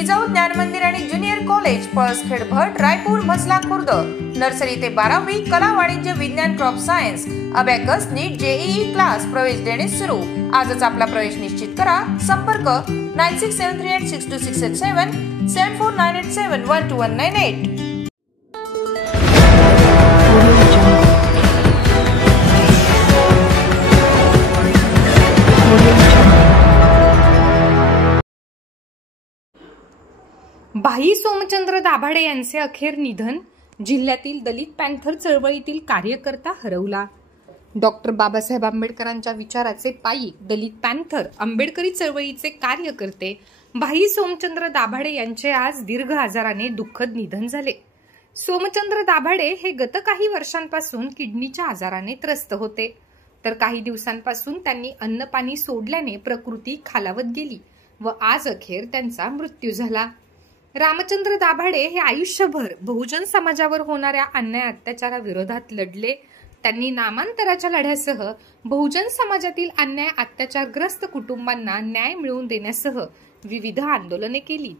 जिजाऊ ज्ञान मंदिर आणि ज्युनियर कॉलेज पळसखेड भट रायपूर म्हसला खुर्द नर्सरी ते 12वी कला वाणिज्य विज्ञान क्रॉप सायन्स अबॅकस नीट जेईई क्लास प्रवेश देणे सुरू। आजच आपला प्रवेश निश्चित करा। संपर्क 9673862687 7498712198। भाई सोमचंद्र दाभाडे यांचे अखेर निधन। जिल्ह्यातील दलित पॅंथर चळवळीतील कार्यकर्ता हरवला। डॉक्टर बाबासाहेब आंबेडकरांच्या विचाराचे पायी दलित पॅंथर आंबेडकरी चळवळीचे कार्यकर्ते भाई सोमचंद्र दाभाडे यांचे आज दीर्घ आजाराने दुःखद निधन झाले। सोमचंद्र दाभाडे हे गत काही वर्षांपासून किडनीच्या आजाराने त्रस्त होते, तर काही दिवसांपासून त्यांनी अन्नपाणी सोडल्याने प्रकृती खालावत गेली व आज अखेर त्यांचा मृत्यू झाला। रामचंद्र दाभाडे हे आयुष्यभर बहुजन समाजावर होणाऱ्या अन्याय अत्याचाराविरोधात लढले। त्यांनी नामांतराच्या लढ्यासह बहुजन समाजातील अन्याय अत्याचारग्रस्त कुटुंबांना न्याय मिळवून देण्यासह विविध आंदोलने केलीत।